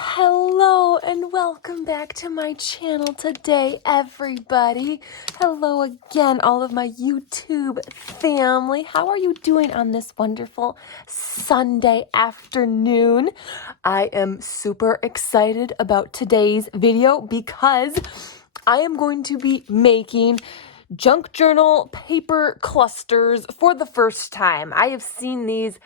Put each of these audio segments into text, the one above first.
Hello and welcome back to my channel today, everybody. Hello again, all of my YouTube family. How are you doing on this wonderful Sunday afternoon? I am super excited about today's video because I am going to be making junk journal paper clusters for the first time. I have seen these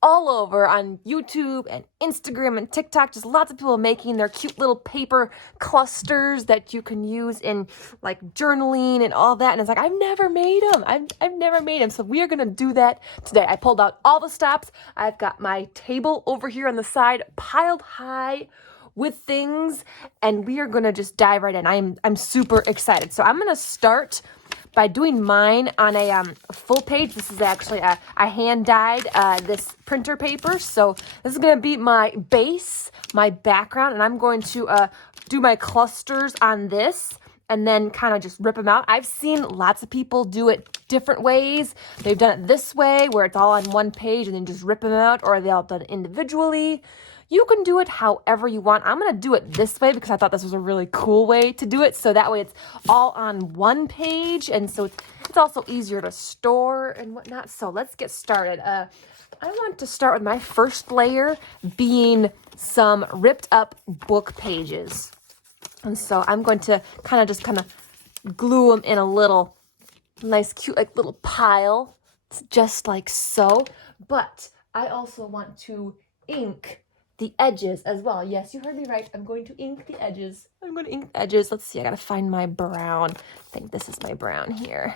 all over on YouTube and Instagram and TikTok. Just lots of people making their cute little paper clusters that you can use in like journaling and all that. And it's like, I've never made them. I've never made them. So we are going to do that today. I pulled out all the stops. I've got my table over here on the side piled high with things, and we are going to just dive right in. I'm super excited. So I'm going to start by doing mine on a full page. This is actually I hand dyed this printer paper. So this is going to be my base, my background, and I'm going to do my clusters on this and then kind of just rip them out. I've seen lots of people do it different ways. They've done it this way where it's all on one page and then just rip them out, or they all done it individually. You can do it however you want. I'm going to do it this way because I thought this was a really cool way to do it. So that way it's all on one page. And so it's also easier to store and whatnot. So let's get started. I want to start with my first layer being some ripped up book pages. And so I'm going to kind of glue them in a little nice, cute, like little pile, just like so. But I also want to ink the edges as well. Yes, you heard me right. I'm going to ink the edges. I'm going to ink the edges. Let's see. I got to find my brown. I think this is my brown here.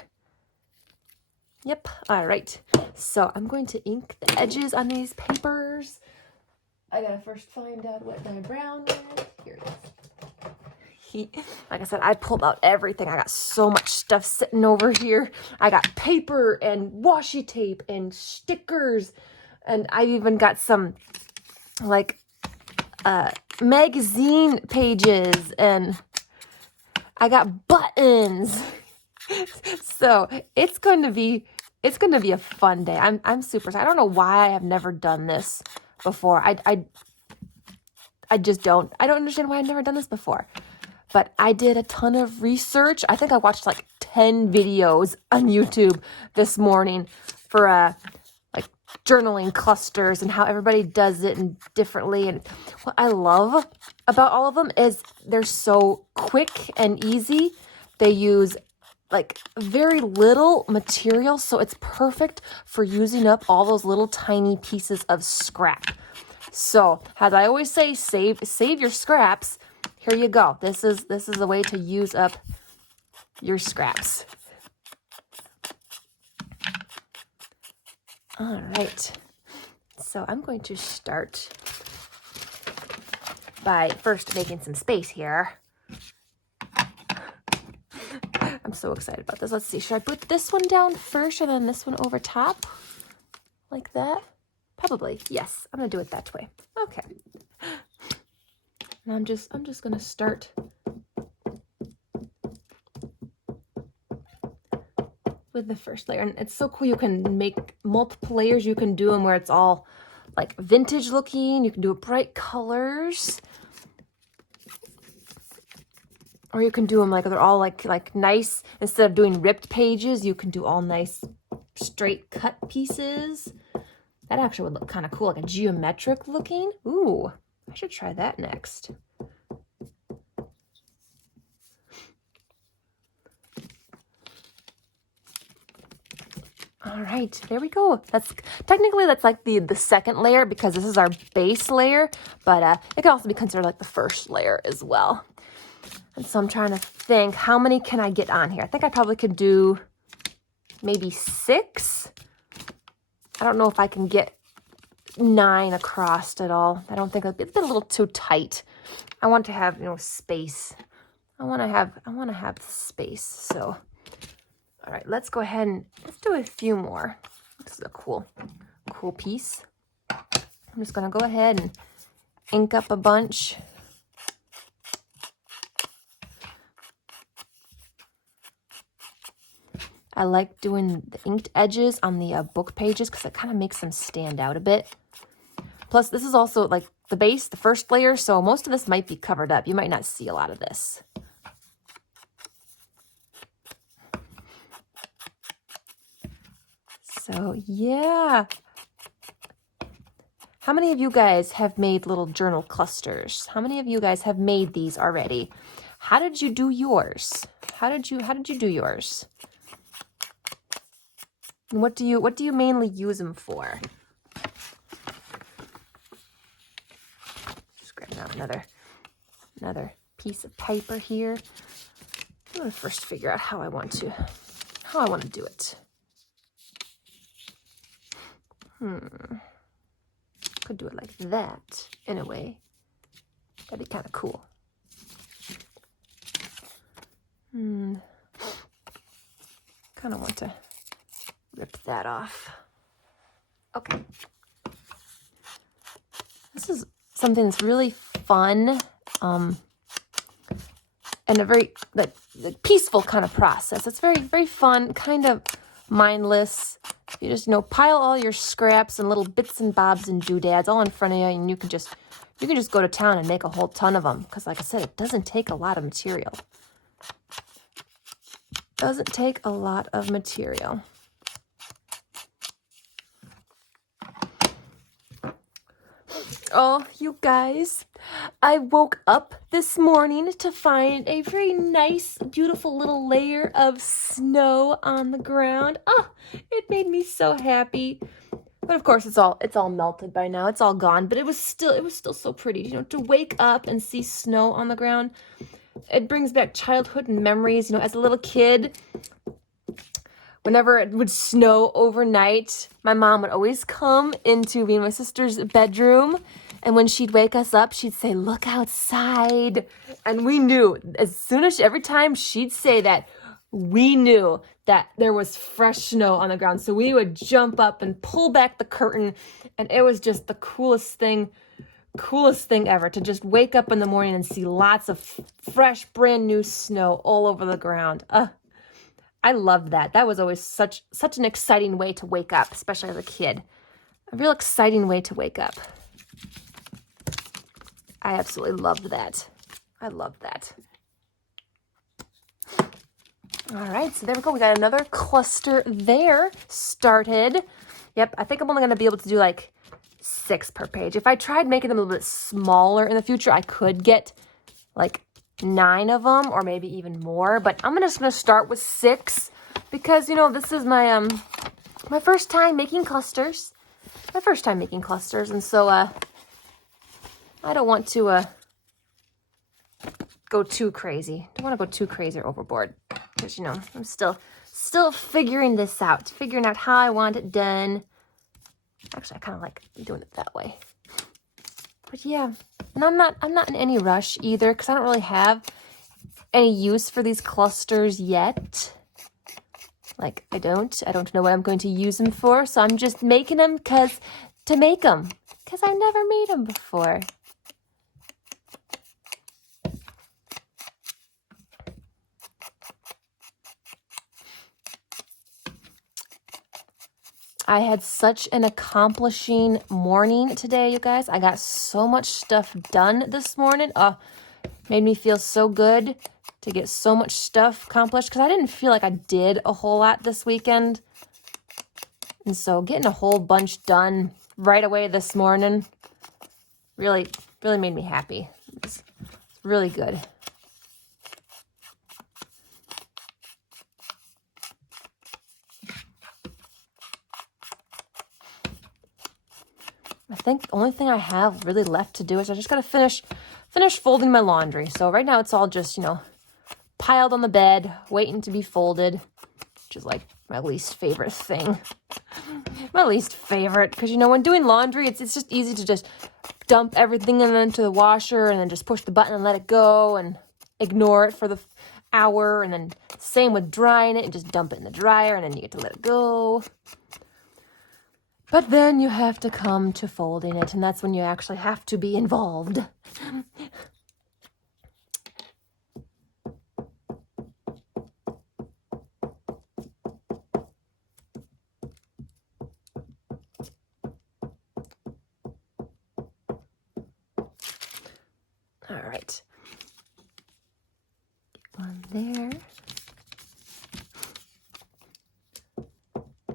Yep. All right. So I'm going to ink the edges on these papers. I got to first find out what my brown is. Here it is. Like I said, I pulled out everything. I got so much stuff sitting over here. I got paper and washi tape and stickers. And I've even got some like magazine pages, and I got buttons. So it's going to be a fun day. I'm super excited. I don't know why I have never done this before. I just don't. I don't understand why I've never done this before. But I did a ton of research. I think I watched like 10 videos on YouTube this morning for like journaling clusters and how everybody does it and differently. And what I love about all of them is they're so quick and easy. They use like very little material, so it's perfect for using up all those little tiny pieces of scrap. So as I always say, save your scraps. Here you go. This is a way to use up your scraps. All right, so I'm going to start by first making some space here. I'm so excited about this. Let's see, should I put this one down first and then this one over top? Like that? Probably, yes. I'm gonna do it that way. Okay. And I'm just gonna start with the first layer. And it's so cool. You can make multiple layers. You can do them where it's all like vintage looking. You can do it bright colors. Or you can do them like they're all like nice. Instead of doing ripped pages, you can do all nice straight cut pieces. That actually would look kind of cool, like a geometric looking. Ooh, I should try that next. All right, there we go. That's like the second layer because this is our base layer, but it can also be considered like the first layer as well. And so I'm trying to think, how many can I get on here? I think I probably could do maybe 6. I don't know if I can get 9 across at all. I don't think it's been a little too tight. I want to have, space. I want to have space. So, all right, let's go ahead and let's do a few more. This is a cool piece. I'm just going to go ahead and ink up a bunch. I like doing the inked edges on the book pages because it kind of makes them stand out a bit. Plus, this is also like the base, the first layer, so most of this might be covered up. You might not see a lot of this. So yeah. How many of you guys have made little journal clusters? How many of you guys have made these already? How did you do yours? How did you do yours? And what do you mainly use them for? Just grab out another piece of paper here. I'm gonna first figure out how I want to do it. Could do it like that in a way. That'd be kind of cool. Kind of want to rip that off. Okay. This is something that's really fun, and a very like peaceful kind of process. It's very, very fun, kind of mindless. You just, pile all your scraps and little bits and bobs and doodads all in front of you, and you can just go to town and make a whole ton of them. Because like I said, it doesn't take a lot of material. Doesn't take a lot of material. Oh, you guys, I woke up this morning to find a very nice, beautiful little layer of snow on the ground. Oh, it made me so happy. But of course, it's all melted by now. It's all gone, but it was still so pretty, to wake up and see snow on the ground. It brings back childhood and memories, as a little kid. Whenever it would snow overnight, my mom would always come into me and my sister's bedroom. And when she'd wake us up, she'd say, "Look outside." And we knew, every time she'd say that, we knew that there was fresh snow on the ground. So we would jump up and pull back the curtain. And it was just the coolest thing ever to just wake up in the morning and see lots of fresh, brand new snow all over the ground. I loved that. That was always such an exciting way to wake up, especially as a kid. A real exciting way to wake up. I absolutely loved that. I loved that. All right, so there we go. We got another cluster there started. Yep, I think I'm only going to be able to do like 6 per page. If I tried making them a little bit smaller in the future, I could get like 9 of them or maybe even more. But I'm just going to start with 6 because, this is my my first time making clusters. And so I don't want to go too crazy. Don't want to go too crazy or overboard because, I'm still figuring this out, figuring out how I want it done. Actually, I kind of like doing it that way. But yeah, and I'm not in any rush either because I don't really have any use for these clusters yet. Like I don't know what I'm going to use them for, so I'm just making them to make them because I've never made them before. I had such an accomplishing morning today, you guys. I got so much stuff done this morning. Made me feel so good to get so much stuff accomplished because I didn't feel like I did a whole lot this weekend. And so getting a whole bunch done right away this morning really, really made me happy. It's really good. I think the only thing I have really left to do is I just got to finish folding my laundry. So right now it's all just, piled on the bed, waiting to be folded, which is like my least favorite thing. My least favorite, because, when doing laundry, it's just easy to just dump everything into the washer and then just push the button and let it go and ignore it for the hour. And then same with drying it and just dump it in the dryer and then you get to let it go. But then you have to come to folding it, and that's when you actually have to be involved. All right. One there.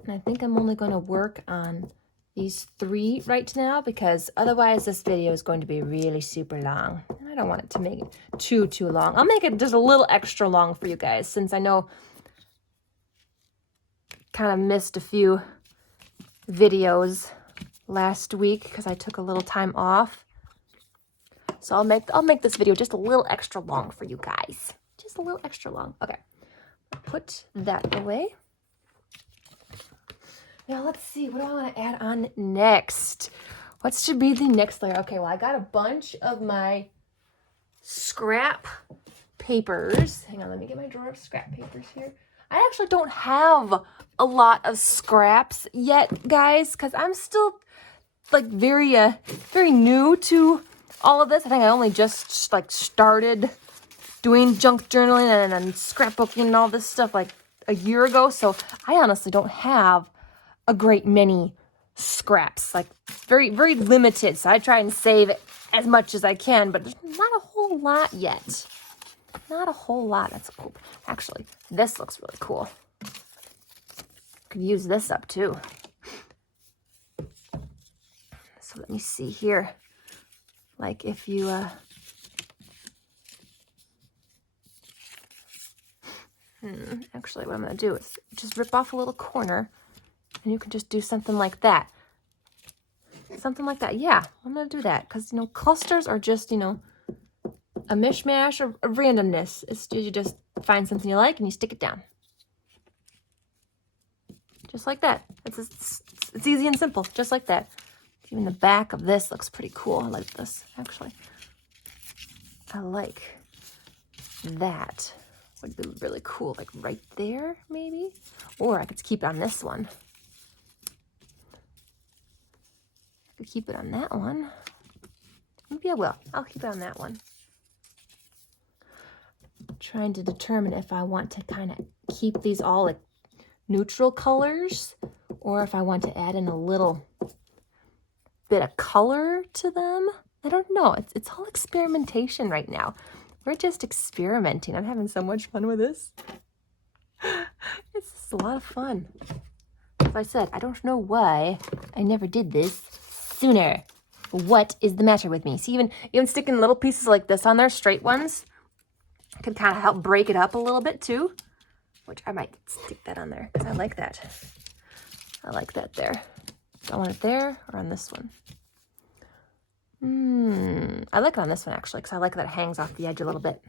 And I think I'm only going to work on these 3 right now because otherwise this video is going to be really super long. And I don't want it to make it too long. I'll make it just a little extra long for you guys since I know kind of missed a few videos last week because I took a little time off. So I'll make this video just a little extra long for you guys. Just a little extra long. Okay. Put that away. Now let's see, what do I want to add on next? What should be the next layer? Okay, well, I got a bunch of my scrap papers. Hang on, let me get my drawer of scrap papers here. I actually don't have a lot of scraps yet, guys, because I'm still like very new to all of this. I think I only just like started doing junk journaling and scrapbooking and all this stuff like a year ago. So I honestly don't have a great many scraps, like very limited. So I try and save as much as I can, but there's not a whole lot yet. Not a whole lot. That's cool. Actually, this looks really cool. Could use this up too. So let me see here. Like if you actually what I'm going to do is just rip off a little corner and you can just do something like that. Something like that. Yeah, I'm going to do that because, you know, clusters are just, you know, a mishmash of randomness. It's you just find something you like and you stick it down. Just like that. It's easy and simple, just like that. Even the back of this looks pretty cool. I like this, actually. I like that. Would be really cool, like right there, maybe? Or I could keep it on this one. I could keep it on that one. Maybe I will. I'll keep it on that one. Trying to determine if I want to kind of keep these all like neutral colors or if I want to add in a little bit of color to them. I don't know. It's all experimentation right now. We're just experimenting. I'm having so much fun with this. It's just a lot of fun. As I said, I don't know why I never did this sooner. What is the matter with me? See, even sticking little pieces like this on there, straight ones, could kind of help break it up a little bit too, which I might stick that on there because I like that. I like that there. Do I want it there or on this one? I like it on this one actually because I like that it hangs off the edge a little bit.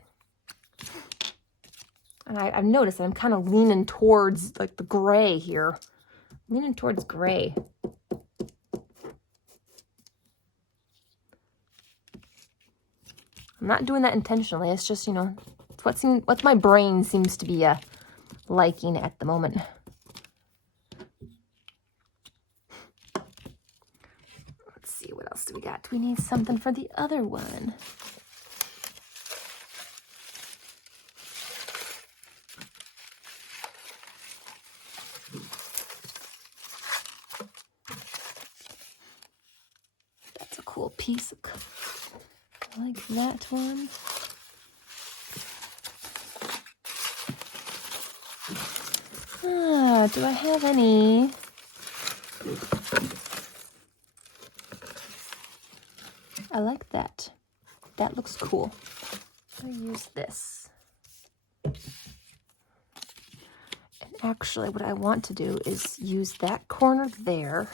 And I've noticed that I'm kind of leaning towards like the gray here. Leaning towards gray. I'm not doing that intentionally. It's just, you know, what my brain seems to be liking at the moment. Let's see, what else do we got? Do we need something for the other one? That's a cool piece. I like that one. Do I have any? I like that. That looks cool. I'll use this. And actually, what I want to do is use that corner there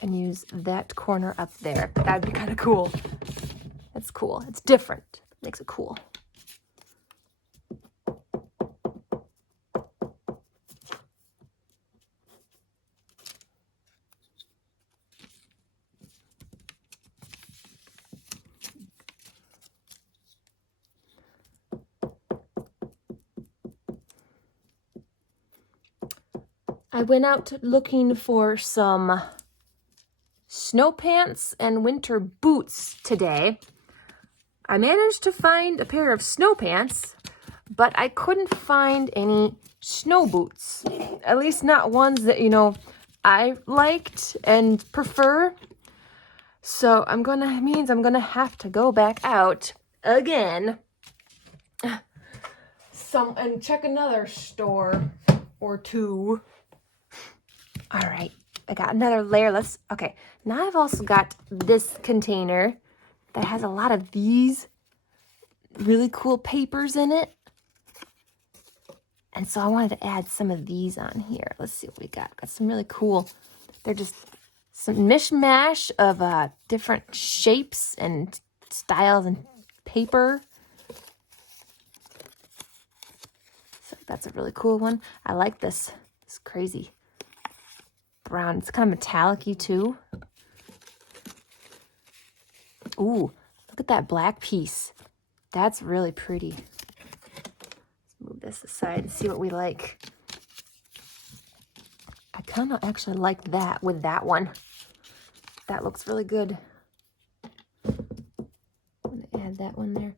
and use that corner up there. That would be kind of cool. That's cool. It's different. Makes it cool. I went out looking for some snow pants and winter boots today. I managed to find a pair of snow pants, but I couldn't find any snow boots. At least not ones that, you know, I liked and prefer. So means I'm gonna have to go back out again and check another store or two. All right, I got another layer. Okay, now I've also got this container that has a lot of these really cool papers in it. And so I wanted to add some of these on here. Let's see what we got. Got some really cool, they're just some mishmash of different shapes and styles and paper. So that's a really cool one. I like this. It's crazy brown. It's kind of metallic-y too. Ooh, look at that black piece. That's really pretty. Let's move this aside and see what we like. I kind of actually like that with that one. That looks really good. I'm going to add that one there.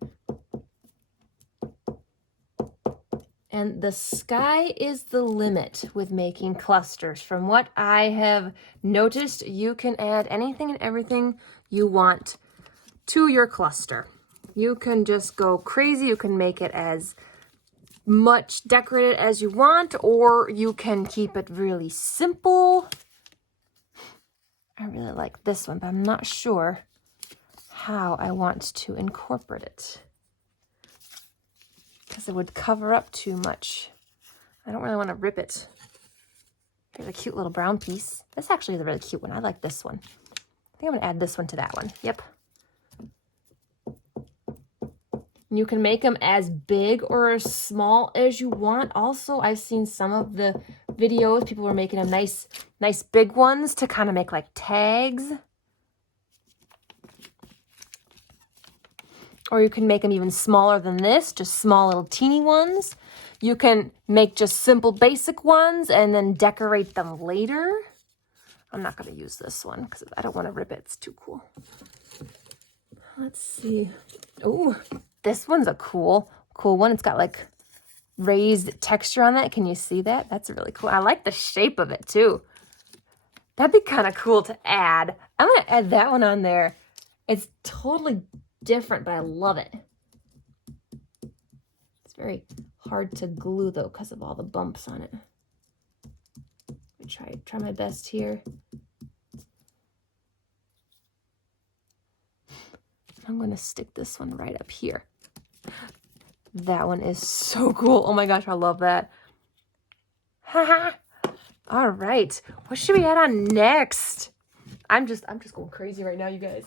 And the sky is the limit with making clusters. From what I have noticed, you can add anything and everything you want to your cluster. You can just go crazy. You can make it as much decorated as you want, or you can keep it really simple. I really like this one, but I'm not sure how I want to incorporate it, because it would cover up too much. I don't really want to rip it. There's a cute little brown piece. This actually is a really cute one. I like this one. I think I'm going to add this one to that one. Yep. You can make them as big or as small as you want. Also, I've seen some of the videos, people were making them nice big ones to kind of make like tags. Or you can make them even smaller than this, just small little teeny ones. You can make just simple basic ones and then decorate them later. I'm not going to use this one because I don't want to rip it. It's too cool. Let's see. Oh, this one's a cool one. It's got like raised texture on that. Can you see that? That's really cool. I like the shape of it too. That'd be kind of cool to add. I'm going to add that one on there. It's totally different, but I love it. It's very hard to glue though because of all the bumps on it. Let me try my best here. I'm going to stick this one right up here. That one is so cool. Oh my gosh, I love that. Haha. All right. What should we add on next? I'm just going crazy right now, you guys.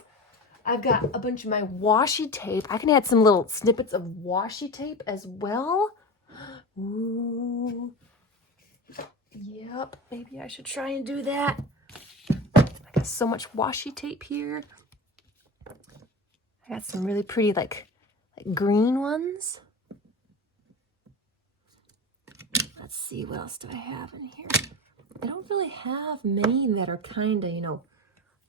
I've got a bunch of my washi tape. I can add some little snippets of washi tape as well. Ooh. Yep, maybe I should try and do that. I got so much washi tape here. I got some really pretty like green ones. Let's see, what else do I have in here? I don't really have many that are kind of, you know,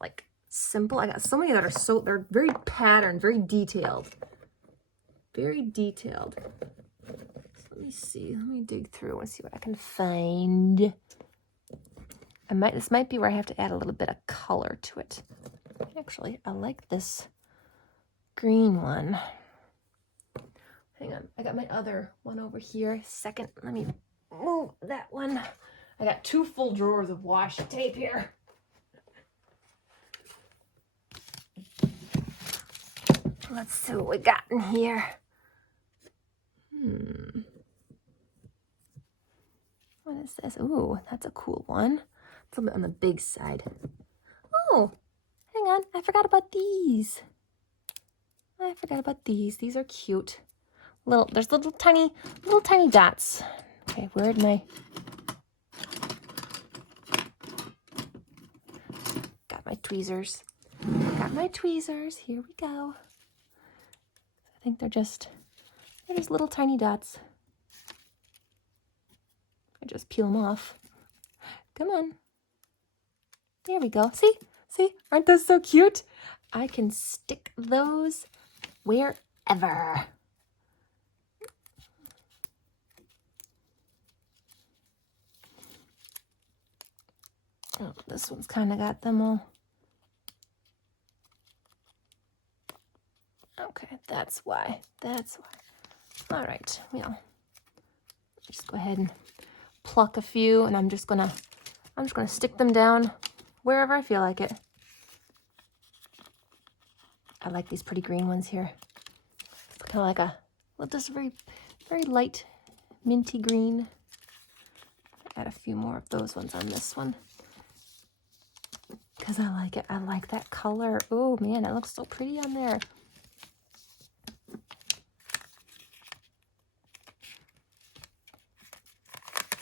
like simple. I got so many that are they're very patterned, very detailed. Very detailed. So let me see. Let me dig through and see what I can find. This might be where I have to add a little bit of color to it. Actually, I like this green one. Hang on, I got my other one over here. Second, let me move that one. I got 2 full drawers of washi tape here. Let's see what we got in here. What is this? Ooh, that's a cool one. It's a little bit on the big side. Oh, hang on. I forgot about these. These are cute. There's little tiny dots. Okay, where'd my... Got my tweezers. Here we go. I think they're just little tiny dots. I just peel them off. Come on. There we go. See? Aren't those so cute? I can stick those wherever. Oh, this one's kind of got them all Okay, that's why. That's why. All right, well, just go ahead and pluck a few, and I'm just gonna stick them down wherever I feel like it. I like these pretty green ones here. It's kind of like a, well, just very, very light minty green. Add a few more of those ones on this one because I like it. I like that color. Oh man, it looks so pretty on there.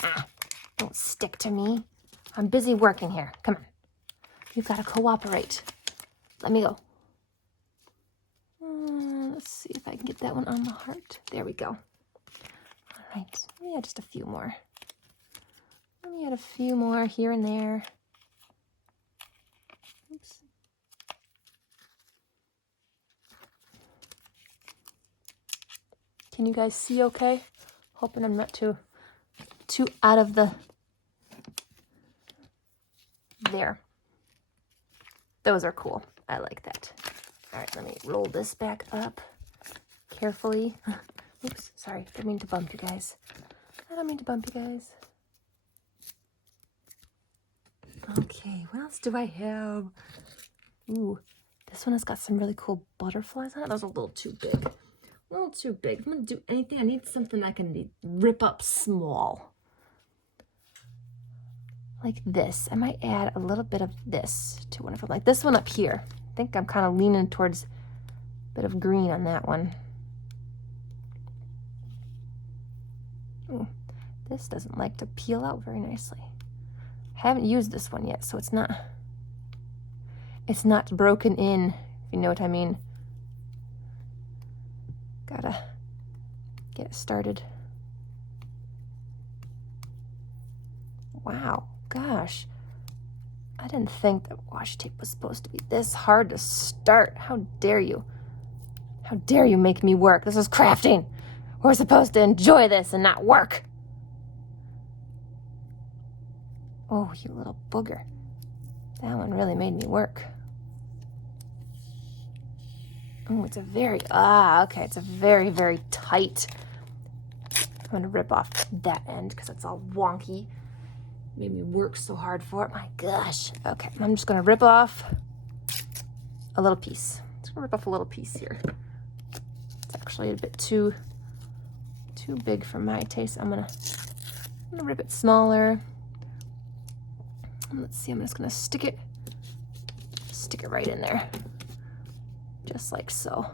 Ah, don't stick to me. I'm busy working here. Come on. You've got to cooperate. Let me go. Let's see if I can get that one on the heart. There we go. All right. Let me add just a few more. Let me add a few more here and there. Oops. Can you guys see okay? Hoping I'm not too out of the... There. Those are cool. I like that. All right, let me roll this back up carefully. Oops, sorry. Didn't mean to bump you guys. I don't mean to bump you guys. Okay, what else do I have? Ooh, this one has got some really cool butterflies on it. Those are a little too big. A little too big. If I'm going to do anything, I need something I can rip up small. Like this. I might add a little bit of this to one of them. Like this one up here. I think I'm kind of leaning towards a bit of green on that one. Ooh, this doesn't like to peel out very nicely. I haven't used this one yet, so it's not broken in, if you know what I mean. Gotta get it started. Wow, gosh. I didn't think that washi tape was supposed to be this hard to start. How dare you? How dare you make me work? This is crafting. We're supposed to enjoy this and not work. Oh, you little booger. That one really made me work. Oh, it's a very, okay, it's a very, very tight. I'm gonna rip off that end because it's all wonky. Made me work so hard for it. My gosh. Okay, I'm just gonna rip off a little piece. Just gonna rip off a little piece here. It's actually a bit too big for my taste. I'm gonna rip it smaller. And let's see, I'm just gonna stick it right in there. Just like so.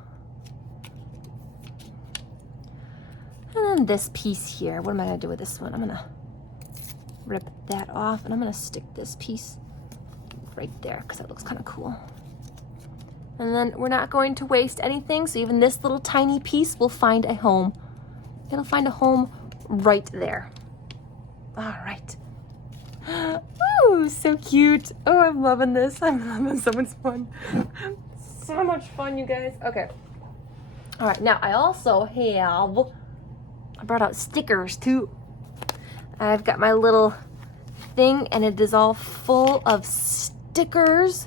And then this piece here, what am I gonna do with this one? I'm gonna rip that off and I'm gonna stick this piece right there because that looks kind of cool. And then we're not going to waste anything, so even this little tiny piece will find a home. It'll find a home right there. All right. Oh, so cute. Oh, I'm loving this. I'm having so much fun. So much fun, you guys. Okay. All right, now I also have, I brought out stickers too. I've got my little thing and it is all full of stickers.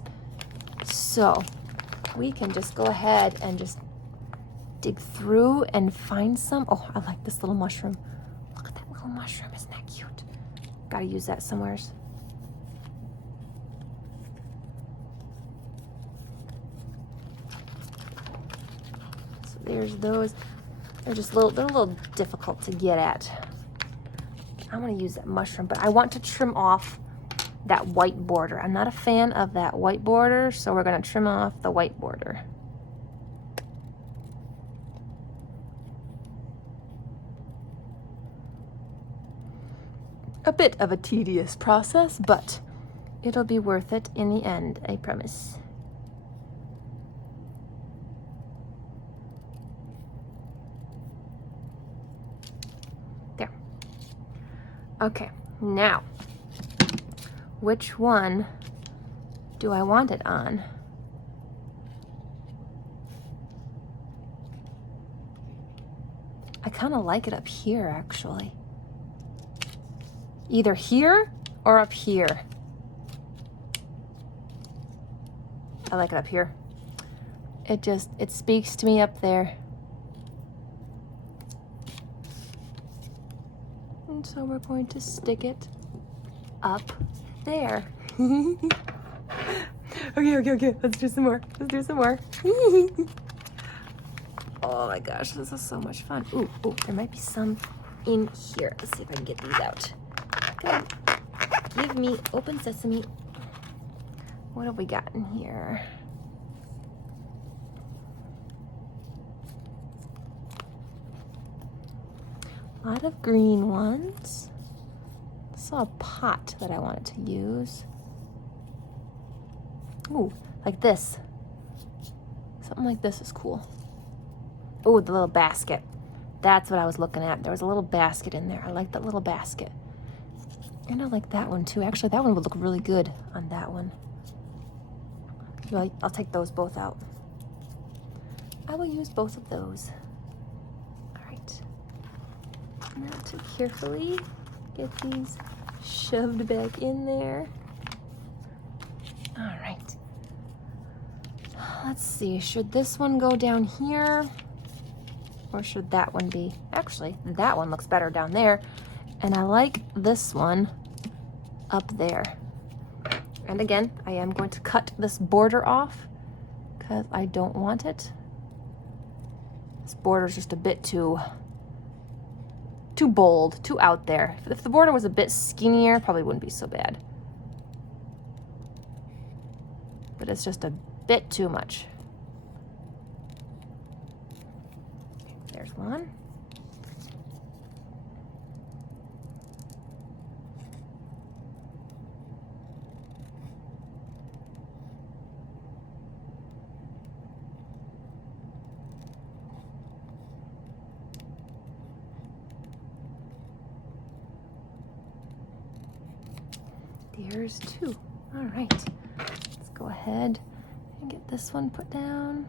So we can just go ahead and just dig through and find some. Oh, I like this little mushroom. Look at that little mushroom. Isn't that cute? Gotta use that somewheres. So there's those. They're a little difficult to get at. I want to use that mushroom, but I want to trim off that white border. I'm not a fan of that white border, so we're going to trim off the white border. A bit of a tedious process, but it'll be worth it in the end, I promise. There. Okay, now, which one do I want it on? I kind of like it up here, actually. Either here or up here. I like it up here. It speaks to me up there. And so we're going to stick it up there. Okay. Let's do some more. Oh my gosh, this is so much fun. Ooh, there might be some in here. Let's see if I can get these out. Come on. Give me open sesame. What have we got in here? A lot of green ones. I saw a pot that I wanted to use. Ooh, like this. Something like this is cool. Oh, the little basket. That's what I was looking at. There was a little basket in there. I like that little basket. And I like that one too. Actually, that one would look really good on that one. I'll take those both out. I will use both of those. All right. Now to carefully get these shoved back in there. All right. Let's see, should this one go down here? Or should that one be? Actually, that one looks better down there. And I like this one up there. And again, I am going to cut this border off because I don't want it. This border is just a bit too bold, too out there. If the border was a bit skinnier, probably wouldn't be so bad. But it's just a bit too much. There's one. There's two. All right, let's go ahead and get this one put down.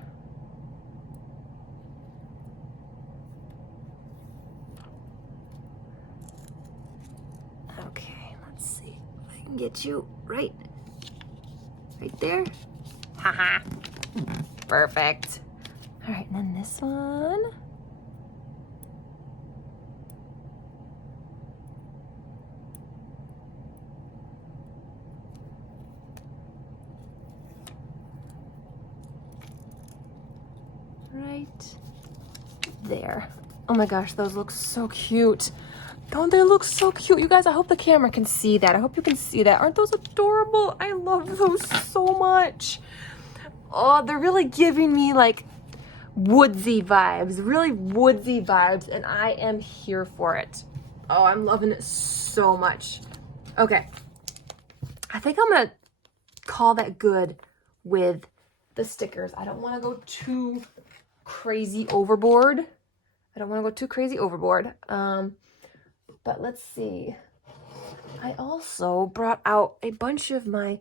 Okay, let's see if I can get you right there. Haha, perfect. All right, and then this one. Right there. Oh my gosh, those look so cute. Don't they look so cute? You guys, I hope the camera can see that. I hope you can see that. Aren't those adorable? I love those so much. Oh, they're really giving me like woodsy vibes, really woodsy vibes, and I am here for it. Oh, I'm loving it so much. Okay, I think I'm gonna call that good with the stickers. I don't want to go too crazy overboard. But let's see. I also brought out a bunch of my,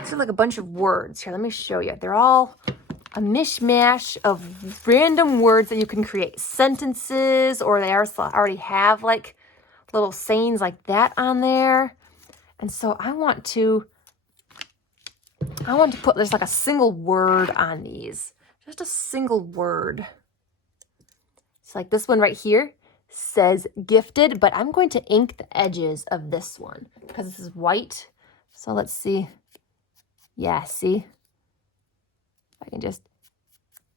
these are like a bunch of words. Here, let me show you. They're all a mishmash of random words that you can create sentences, or they already have like little sayings like that on there. And so I want to put, there's like a single word on these. Just a single word. It's like this one right here says gifted, but I'm going to ink the edges of this one because this is white. So let's see. Yeah, see? I can just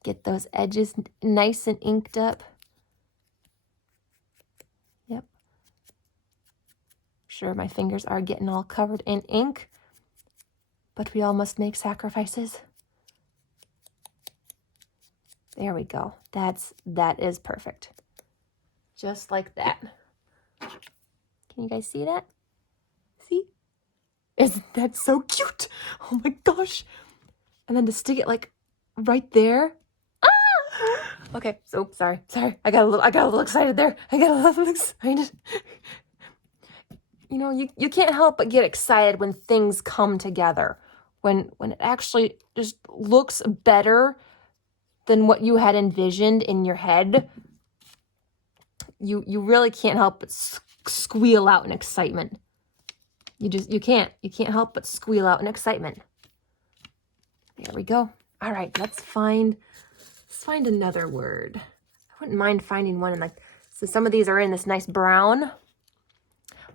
get those edges nice and inked up. Yep. Sure, my fingers are getting all covered in ink, but we all must make sacrifices. There we go. That is perfect. Just like that. Can you guys see that? See? Isn't that so cute? Oh my gosh. And then to stick it like right there. Ah! Okay, so sorry. I got a little excited there. You know, you can't help but get excited when things come together. When it actually just looks better than what you had envisioned in your head. You really can't help but squeal out in excitement. You can't help but squeal out in excitement. There we go. All right, let's find another word. I wouldn't mind finding one in like, so some of these are in this nice brown.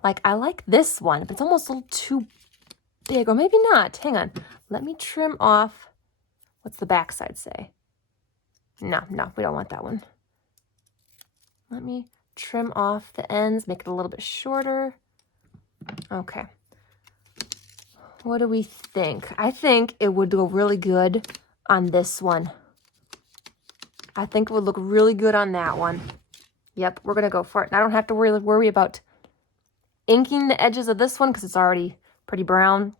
Like, I like this one, but it's almost a little too big, or maybe not. Hang on. Let me trim off. What's the back side say? No, we don't want that one. Let me trim off the ends, make it a little bit shorter. Okay. What do we think? I think it would go really good on this one. I think it would look really good on that one. Yep, we're going to go for it. And I don't have to worry about inking the edges of this one because it's already pretty brown.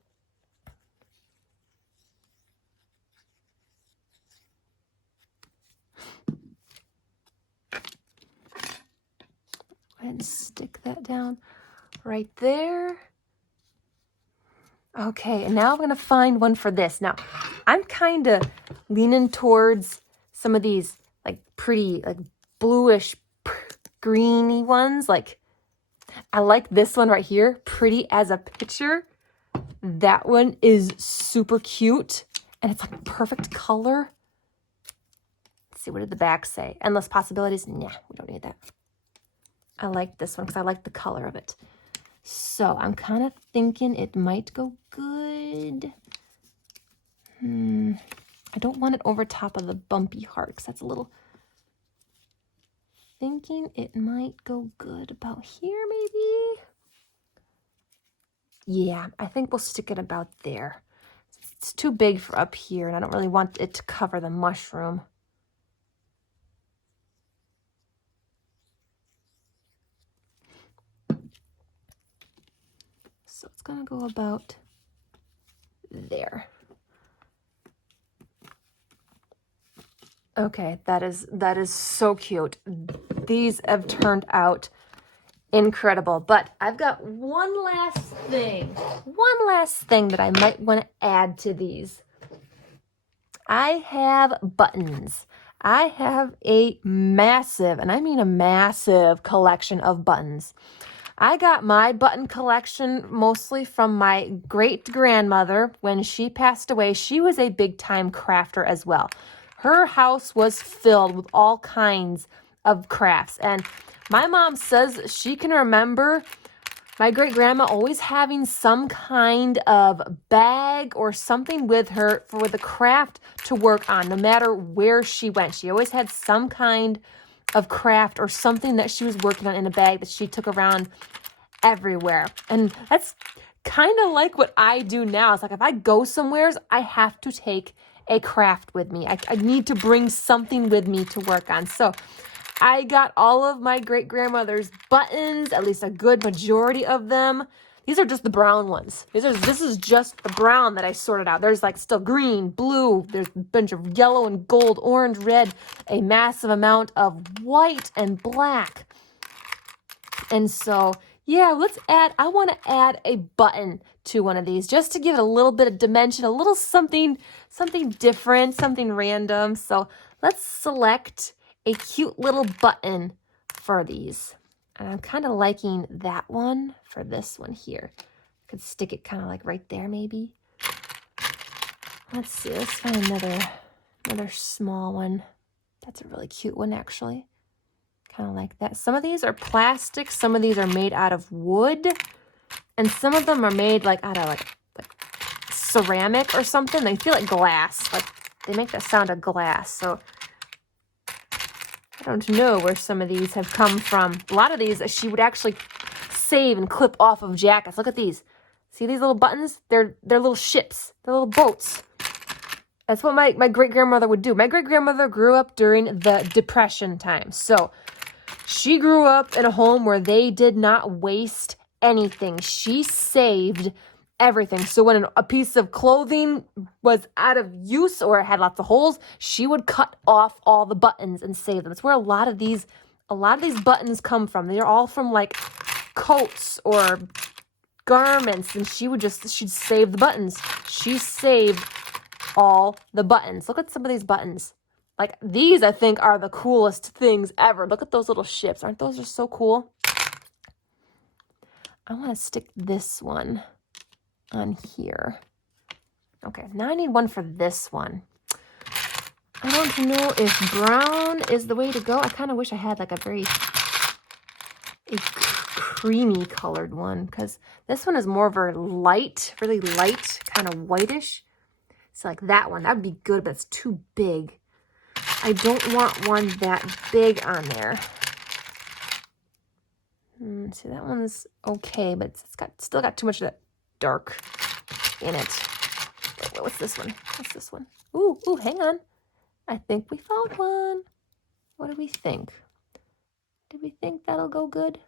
Go ahead and stick that down right there. Okay, and now I'm going to find one for this. Now, I'm kind of leaning towards some of these like pretty like bluish greeny ones. Like, I like this one right here, pretty as a picture. That one is super cute, and it's like a perfect color. Let's see, what did the back say? Endless possibilities? Nah, we don't need that. I like this one because I like the color of it. So I'm kind of thinking it might go good. I don't want it over top of the bumpy heart because that's a little... Thinking it might go good about here, maybe? Yeah, I think we'll stick it about there. It's too big for up here, and I don't really want it to cover the mushroom. So it's going to go about there. Okay, that is so cute. These have turned out incredible, but I've got one last thing that I might want to add to these. I have buttons. I have a massive, and I mean a massive collection of buttons. I got my button collection mostly from my great-grandmother. When she passed away, she was a big-time crafter as well. Her house was filled with all kinds of crafts, and my mom says she can remember my great-grandma always having some kind of bag or something with her for the craft to work on, no matter where she went. She always had some kind of craft or something that she was working on in a bag that she took around everywhere. And that's kind of like what I do now. It's like if I go somewhere, I have to take a craft with me. I need to bring something with me to work on. So I got all of my great-grandmother's buttons, at least a good majority of them. These are just the brown ones. This is just the brown that I sorted out. There's like still green, blue, there's a bunch of yellow and gold, orange, red, a massive amount of white and black. And so, yeah, I want to add a button to one of these just to give it a little bit of dimension, a little something different, something random. So let's select a cute little button for these. And I'm kind of liking that one for this one here. I could stick it kind of like right there maybe. Let's see, let's find another small one. That's a really cute one actually. Kind of like that. Some of these are plastic, some of these are made out of wood, and some of them are made like out of like ceramic or something. They feel like glass. Like they make the sound of glass. So I don't know where some of these have come from. A lot of these she would actually save and clip off of jackets. Look at these. See these little buttons? They're little ships. They're little boats. That's what my great-grandmother would do. My great-grandmother grew up during the Depression time. So she grew up in a home where they did not waste anything. She saved everything. So when a piece of clothing was out of use or it had lots of holes, she would cut off all the buttons and save them. That's where a lot of these buttons come from. They're all from like coats or garments, and she'd save the buttons. She saved all the buttons. Look at some of these buttons. Like these, I think, are the coolest things ever. Look at those little ships. Aren't those just so cool? I want to stick this one on here. Okay, now I need one for this one. I don't know if brown is the way to go. I kind of wish I had like a creamy colored one, because this one is more of a light, really light, kind of whitish. So like that one, that'd be good, but it's too big. I don't want one that big on there. See, that one's okay, but it's still got too much of that dark in it. What's this one? What's this one? Ooh, hang on. I think we found one. What do we think? Do we think that'll go good?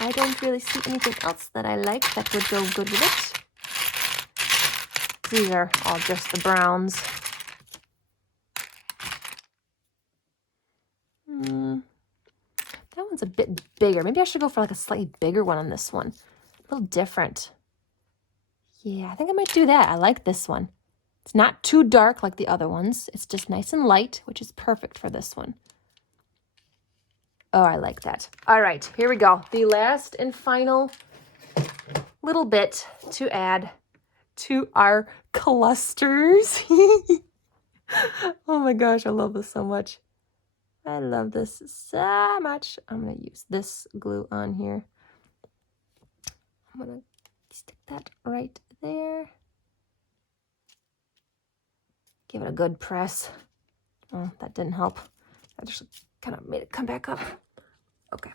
I don't really see anything else that I like that would go good with it. These are all just the browns. That one's a bit bigger. Maybe I should go for like a slightly bigger one on this one. A little different. Yeah, I think I might do that. I like this one. It's not too dark like the other ones. It's just nice and light, which is perfect for this one. Oh, I like that. All right, here we go. The last and final little bit to add to our clusters. Oh my gosh, I love this so much. I love this so much. I'm going to use this glue on here. I'm going to stick that right there. Give it a good press. Oh, that didn't help. That just kind of made it come back up. Okay.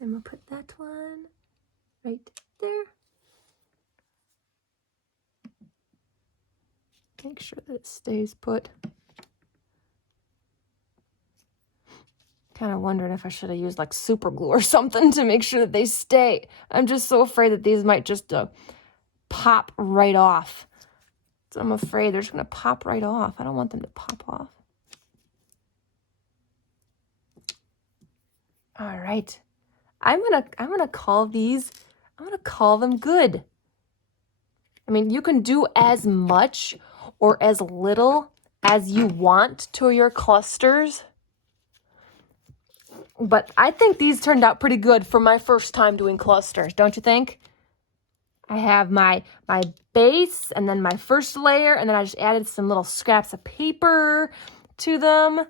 Then we'll put that one right there. Make sure that it stays put. Kind of wondering if I should have used like super glue or something to make sure that they stay. I'm just so afraid that these might just pop right off. So I'm afraid they're just going to pop right off. I don't want them to pop off. All right. I'm going to call these, I'm going to call them good. I mean, you can do as much or as little as you want to your clusters. But I think these turned out pretty good for my first time doing clusters, don't you think? I have my base and then my first layer, and then I just added some little scraps of paper to them.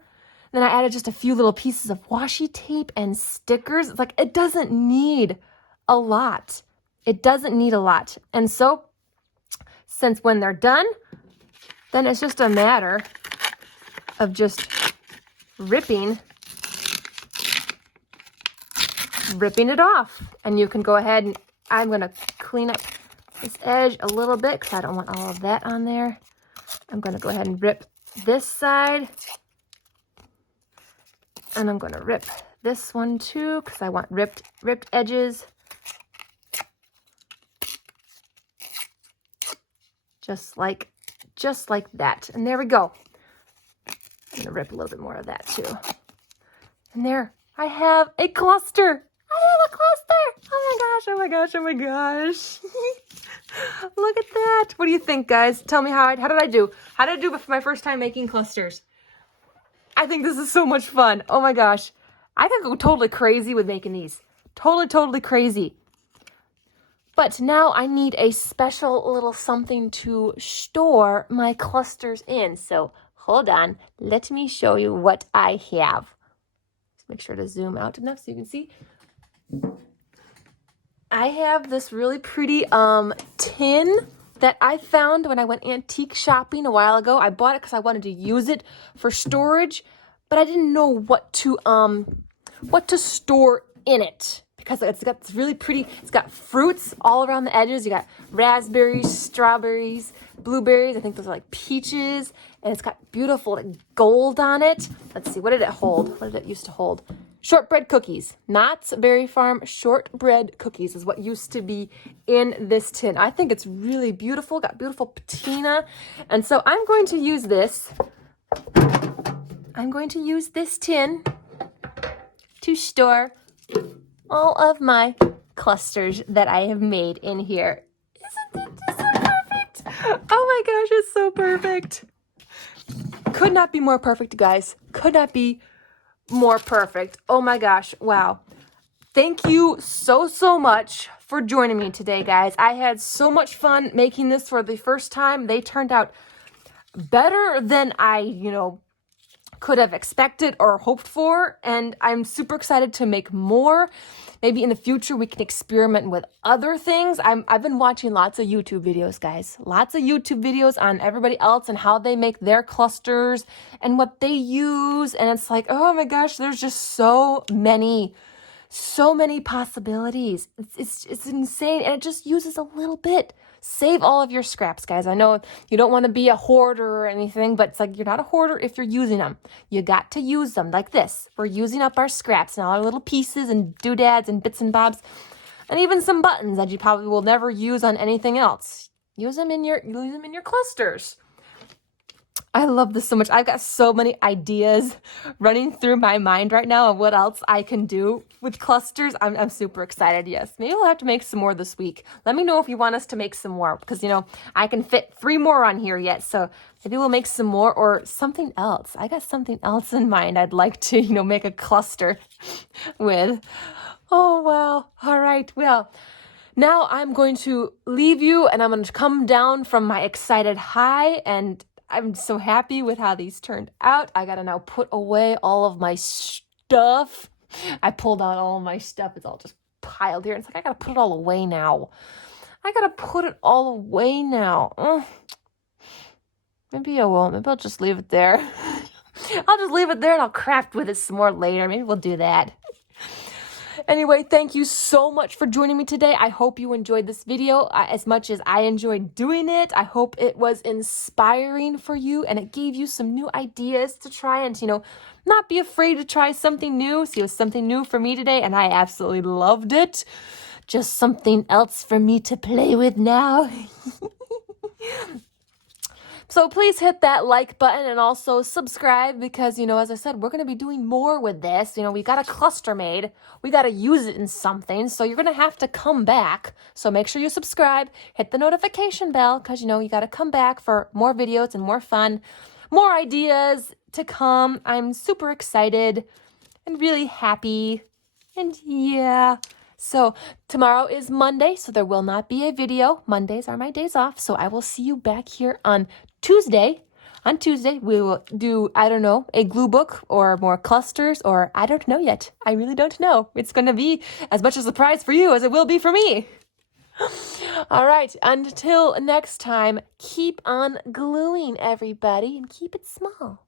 Then I added just a few little pieces of washi tape and stickers. It's like, it doesn't need a lot. It doesn't need a lot. And so, since when they're done, then it's just a matter of just ripping it off. And you can go ahead and I'm going to clean up this edge a little bit because I don't want all of that on there. I'm going to go ahead and rip this side. And I'm going to rip this one too because I want ripped edges. Just like that. And there we go. I'm going to rip a little bit more of that too. And there, I have a cluster. Oh my gosh. Look at that. What do you think, guys? Tell me how did I do? How did I do for my first time making clusters? I think this is so much fun. Oh my gosh. I could go totally crazy with making these. Totally crazy. But now I need a special little something to store my clusters in. So hold on. Let me show you what I have. Just make sure to zoom out enough so you can see. I have this really pretty tin that I found when I went antique shopping a while ago. I bought it because I wanted to use it for storage, but I didn't know what to store in it because it's got this really pretty. It's got fruits all around the edges. You got raspberries, strawberries, blueberries. I think those are like peaches, and it's got beautiful like, gold on it. Let's see, what did it hold? What did it used to hold? Shortbread cookies. Knott's Berry Farm shortbread cookies is what used to be in this tin. I think it's really beautiful. Got beautiful patina. And so I'm going to use this. I'm going to use this tin to store all of my clusters that I have made in here. Isn't it so perfect? Oh my gosh, it's so perfect. Could not be more perfect, guys. Could not be more perfect. Oh my gosh. Wow. Thank you so much for joining me today, guys. I had so much fun making this for the first time. They turned out better than I, could have expected or hoped for, and I'm super excited to make more. Maybe in the future we can experiment with other things. I've been watching lots of YouTube videos, guys. Lots of YouTube videos on everybody else and how they make their clusters and what they use, and it's like, oh my gosh, there's just so many possibilities. It's insane, and it just uses a little bit. Save all of your scraps, guys. I know you don't want to be a hoarder or anything, but it's like you're not a hoarder if you're using them. You got to use them like this. We're using up our scraps and all our little pieces and doodads and bits and bobs, and even some buttons that you probably will never use on anything else. Use them in your clusters. I love this so much. I've got so many ideas running through my mind right now of what else I can do with clusters. I'm super excited. Yes, maybe we'll have to make some more this week. Let me know if you want us to make some more, because, I can fit 3 more on here yet. So maybe we'll make some more or something else. I got something else in mind I'd like to, make a cluster with. Oh, wow. All right. Well, now I'm going to leave you, and I'm going to come down from my excited high, and I'm so happy with how these turned out. I gotta now put away all of my stuff. I pulled out all of my stuff. It's all just piled here. It's like, I gotta put it all away now. Maybe I won't. Maybe I'll just leave it there. I'll just leave it there and I'll craft with it some more later. Maybe we'll do that. Anyway, thank you so much for joining me today. I hope you enjoyed this video as much as I enjoyed doing it. I hope it was inspiring for you and it gave you some new ideas to try and, not be afraid to try something new. See, it was something new for me today and I absolutely loved it. Just something else for me to play with now. So please hit that like button and also subscribe because, as I said, we're going to be doing more with this. We got a cluster made. We got to use it in something. So you're going to have to come back. So make sure you subscribe, hit the notification bell because, you got to come back for more videos and more fun, more ideas to come. I'm super excited and really happy. And yeah. So tomorrow is Monday, so there will not be a video. Mondays are my days off, so I will see you back here on Tuesday. On Tuesday, we will do, a glue book or more clusters, or I don't know yet. I really don't know. It's going to be as much a surprise for you as it will be for me. All right, until next time, keep on gluing, everybody, and keep it small.